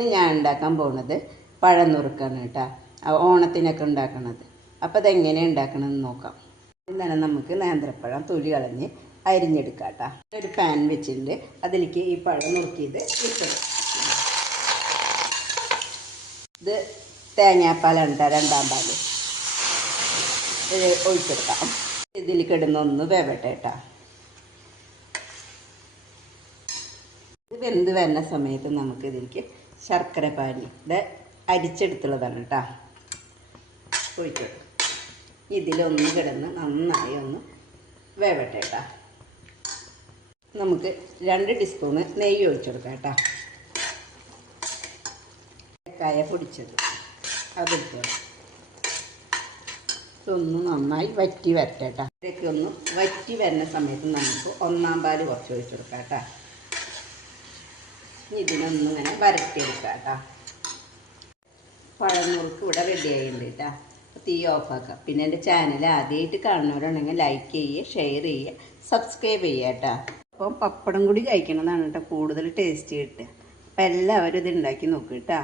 ഇന്ന് ഞാൻ ഉണ്ടാക്കാൻ പോകുന്നത് പഴനുറുക്കാണ് കേട്ടോ. ഓണത്തിനൊക്കെ ഉണ്ടാക്കണത്. അപ്പോൾ അതെങ്ങനെ ഉണ്ടാക്കണമെന്ന് നോക്കാം. എന്താണ്, നമുക്ക് നേന്ത്രപ്പഴം തൊലി കളഞ്ഞ് അരിഞ്ഞെടുക്കാം കേട്ടോ. ഒരു പാൻ വെച്ചിട്ടുണ്ട്, അതിലേക്ക് ഈ പഴം നുറുക്കിയത് ഇട്ടത്. ഇത് തേങ്ങാപ്പാലാണ് കേട്ടോ, രണ്ടാം പാല് ഒഴിച്ചെടുക്കാം. ഇതിൽ കിടന്നൊന്ന് വേവട്ടെ കേട്ടോ. ഇത് വെന്ത് വരുന്ന സമയത്ത് നമുക്ക് ഇതിലേക്ക് ശർക്കര പാനി ഇത് അരിച്ചെടുത്തുള്ളതാണ് കേട്ടോ ഒഴിച്ചോളൂ. ഇതിലൊന്ന് കിടന്ന് നന്നായി ഒന്ന് വേവട്ടെ കേട്ടോ. നമുക്ക് 2 ടീസ്പൂണ് നെയ്യ് ഒഴിച്ചെടുക്കാം കേട്ടോ. കായ പൊടിച്ചത് അതിട്ട് ഇതൊന്ന് നന്നായി വറ്റി വരട്ടെ കേട്ടോ. ഇതൊക്കെ ഒന്ന് വറ്റി വരുന്ന സമയത്ത് നമുക്ക് 1-ാം പാല് കുറച്ച് ഒഴിച്ചെടുക്കാം കേട്ടോ. ഇതിനൊന്നിങ്ങനെ വരട്ടിയെടുക്കാം കേട്ടോ. പഴനുറുക്ക് ഇവിടെ റെഡി ആയിട്ടുണ്ട് കേട്ടോ. തീ ഓഫാക്കാം. പിന്നെ എൻ്റെ ചാനൽ ആദ്യമായിട്ട് കാണുന്നവരുണ്ടെങ്കിൽ ലൈക്ക് ചെയ്യുക, ഷെയർ ചെയ്യുക, സബ്സ്ക്രൈബ് ചെയ്യുക കേട്ടോ. അപ്പം പപ്പടം കൂടി കഴിക്കണമെന്നാണ് കേട്ടോ കൂടുതൽ ടേസ്റ്റ് കിട്ടുക. അപ്പം എല്ലാവരും ഇത് ഉണ്ടാക്കി നോക്കുക കേട്ടോ.